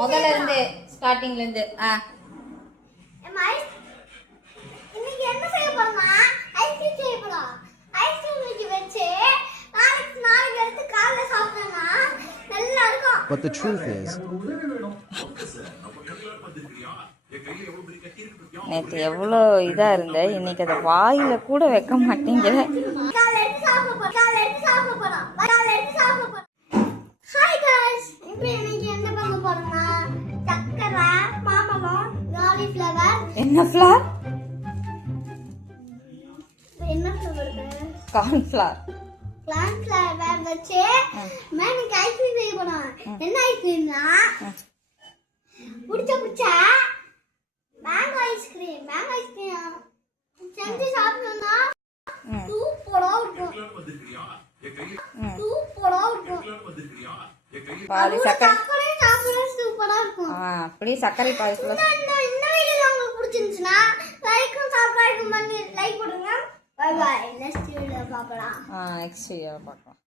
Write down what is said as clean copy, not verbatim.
முதல்ல இருந்து ஸ்டார்டிங்ல இருந்து இன்னைக்கு என்ன செய்ய போறோம்னா ஐஸ்கிரீம் செய்ய போறோம். ஐஸ்கிரீம் வச்சு நாளைக்கு எடுத்து காலைல சாப்பிட்டோம்னா நல்லா இருக்கும். But the truth is நேற்று எவ்வளோ இதா இருந்த இன்னைக்கு அதை வாயில கூட வைக்க மாட்டீங்க. ஹாய் गाइस, இப்போ இன்னைக்கு என்ன பண்ண போறோம்னா சக்கரை, மாம்பழம், காலிஃப்ளவர். என்ன ஃப்ளவர்? என்ன ஃப்ளவர்? கார்ன்ஃப்ளவர். கார்ன்ஃப்ளவர் வச்சு இன்னைக்கு ஐஸ்கிரீம் செய்ய போறோம். என்ன ஐஸ்கிரீம்னா புடிச்ச மேங்கோ ஐஸ்கிரீம். மேங்கோ ஐஸ்கிரீம் செஞ்சு சாப்பிட்டோம்னா சூப்பரா இருக்கும். சூப்பரா இருக்கும். பாதி சக்கரை சாப்பிட சூப்பரா இருக்கும். அப்படியே சக்கரை பாயசத்துல. இந்த வீடியோ உங்களுக்கு பிடிச்சிருந்துச்சுன்னா லைக்கும் சப்ஸ்கிரைபும் பண்ணி லைக் பண்ணுங்க. By by. நெக்ஸ்ட் வீடியோல பார்க்கலாம். நெக்ஸ்ட் வீடியோல பார்க்கலாம்.